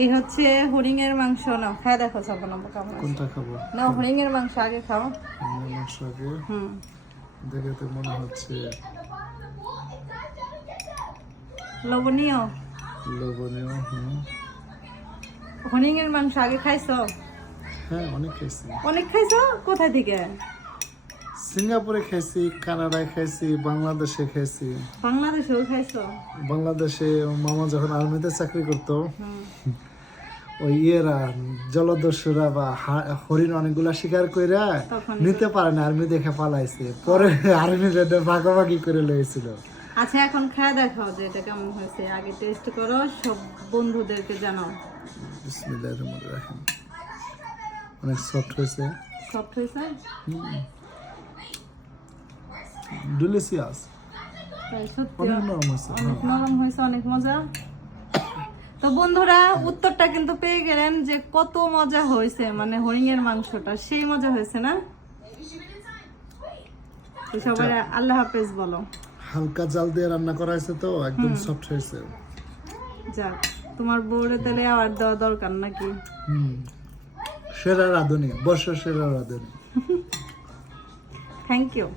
এই হচ্ছে হরিং এর মাংস। না খায় দেখো সব না কেমন। কোনটা খাবো? না হরিং এর মাংস আগে খাও। মাংস আগে দেখে তো মনে হচ্ছে লবণীয়। লবণীয়। হরিং এর মাংস আগে খাইছো? হ্যাঁ অনেক খাইছি। অনেক খাইছো? কোথায় থেকে? সিঙ্গাপুরে খাইছি, কানাডায় খাইছি, বাংলাদেশে খাইছি। বাংলাদেশেও খাইছো? বাংলাদেশে মামা যখন আর্মিতে চাকরি করতো, ওই ইয়েরা জলদস্যুরা বা হরিণ অনেকগুলা শিকার কইরা নিতে পারে না, আর্মি দেখে পালাইছে, পরে আর্মি ভাগাভাগি করে লয়েছিল। আচ্ছা এখন খায় দেখাও যে এটা কেমন হয়েছে, আগে টেস্ট করো, সব বন্ধুদেরকে জানাও। বিসমিল্লাহির রহমানির রহিম। অনেক সফট হয়েছে। সফট হয়েছে? ডিলিশিয়াস। তাই সত্যি অনেক নরম হয়েছে। অনেক নরম হয়েছে, অনেক মজা। তো বন্ধুরা উত্তরটা কিন্তু পেয়ে গেলেন যে কত মজা হয়েছে, মানে হরিং এর মাংসটা সেই মজা হয়েছে না? তো সবাই আল্লাহ হাফেজ বলো। হালকা জাল দিয়ে রান্না করা হয়েছে তো একদম সফট হয়েছে। যাক তোমার বউরে তাহলে আবার দেওয়া দরকার নাকি? সেরা রাঁধুনি, বর্ষ সেরা রাঁধুনি। Thank you.